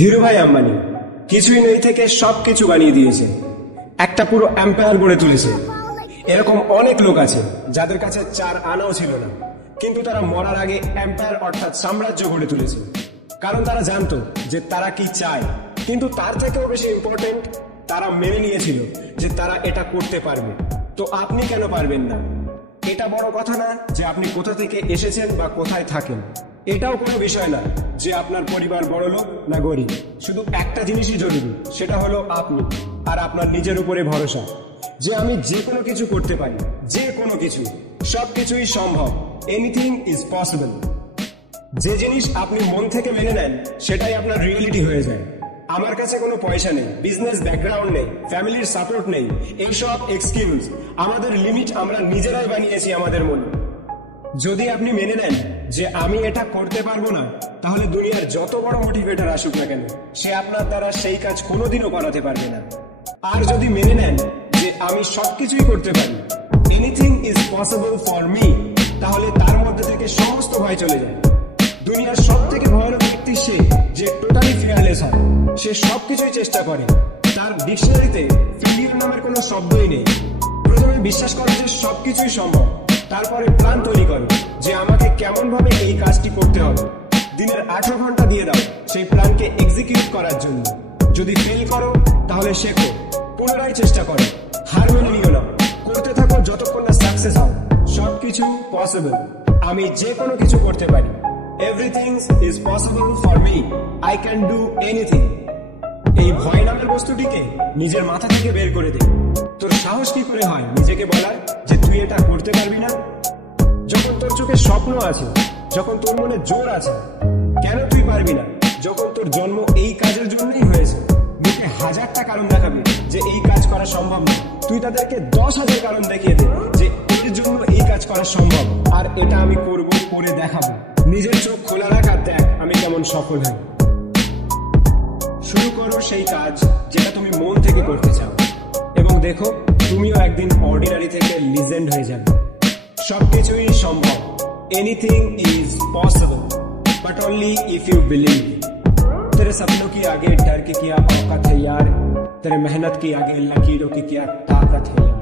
ধীরুভাই আম্বানি কিছুই নেই থেকে সবকিছু বানিয়ে দিয়েছে, একটা পুরো এম্পায়ার গড়ে তুলেছে। এরকম অনেক লোক আছে যাদের কাছে 4 আনাও ছিল না, কিন্তু তারা মরার আগে এম্পায়ার অর্থাৎ সাম্রাজ্য গড়ে তুলেছে। কারণ তারা জানতো যে তারা কি চায়, কিন্তু তার থেকেও বেশি ইম্পর্টেন্ট তারা মেনে নিয়েছিল যে তারা এটা করতে পারবে। তো আপনি কেন পারবেন না? এটা বড় কথা না যে আপনি কোথা থেকে এসেছেন বা কোথায় থাকেন, এটাও কোনো বিষয় না যে আপনার পরিবার বড়লোক না গরিব। শুধু একটা জিনিসই জরুরি, সেটা হলো আপনি আর আপনার নিজের উপরে ভরসা যে আমি যে কোনো কিছু করতে পারি, যে কোনো কিছু, সবকিছুই সম্ভব। Anything is possible. যে জিনিস আপনি মন থেকে মেনে নেন সেটাই আপনার রিয়েলিটি হয়ে যায়। আমার কাছে কোনো পয়সা নেই, বিজনেস ব্যাকগ্রাউন্ড নেই, ফ্যামিলির সাপোর্ট নেই, এইসব এক্সকিউজ, আমাদের লিমিট আমরা নিজেরাই বানিয়েছি আমাদের মনে। যদি আপনি মেনে নেন যে আমি এটা করতে পারবো না, তাহলে দুনিয়ার যত বড় মোটিভেটর আসুক না কেন, সে আপনার দ্বারা সেই কাজ কোনোদিনও করাতে পারবে না। আর যদি মেনে নেন যে আমি সবকিছুই করতে পারি, anything is possible for me, তাহলে তার মধ্যে থেকে সমস্ত ভয় চলে যায়। দুনিয়ার সব থেকে ভয়ানক ব্যক্তি সে যে টোটালি ফিয়ারলেস হয়, সে সবকিছুই চেষ্টা করে, তার ডিকশনারিতে ফেলিয়ার নামের কোনো শব্দই নেই। প্রথমে বিশ্বাস করে যে সবকিছুই সম্ভব, তারপরে প্ল্যান তৈরি করো যে আমাকে কেমন ভাবে এই কাজটি করতে হবে। দিনের 18 ঘন্টা দিয়ে দাও সেই প্ল্যানকে এক্সিকিউট করার জন্য। যদি ফেল করো তাহলে শেখো, পুনরায় চেষ্টা করো, হার মেনে নিও না, করতে থাকো যতক্ষণ না সাকসেস হও। সবকিছু পসিবল, আমি যে কোনো কিছু করতে পারি। Everything is possible for me, I can do anything. এই ভয় নামের বস্তুটিকে নিজের মাথা থেকে বের করে দে। তোর সাহস কি করে হয় নিজেকে বলার যে তুই এটা করতে পারবি না? যখন তোর চোখে স্বপ্ন আছে, যখন তোর মনে জোর আছে, কেন তুই পারবি না? যখন তোর জন্ম এই কাজের জন্যই হয়েছে, মুখে 1000টা কারণ দেখাবি যে এই কাজ করা সম্ভব না, তুই তাদেরকে 10,000 কারণ দেখিয়ে দে যে এর জন্য এই কাজ করা সম্ভব, আর এটা আমি করব, করে দেখাবো। নিজের চোখ খোলা রাখ আর দেখ আমি কেমন সফল হই। শুরু করো সেই কাজ যেটা তুমি মন থেকে করতে চাও, এবং দেখো তুমিও একদিন অর্ডিনারি থেকে লিজেন্ড হয়ে যাবে। সবকিছুই সম্ভব। Anything is possible, but only if you believe. तेरे सपनों की आगे डर की क्या औकात है यार, तेरे मेहनत की आगे लकीरों की क्या ताकत है यार।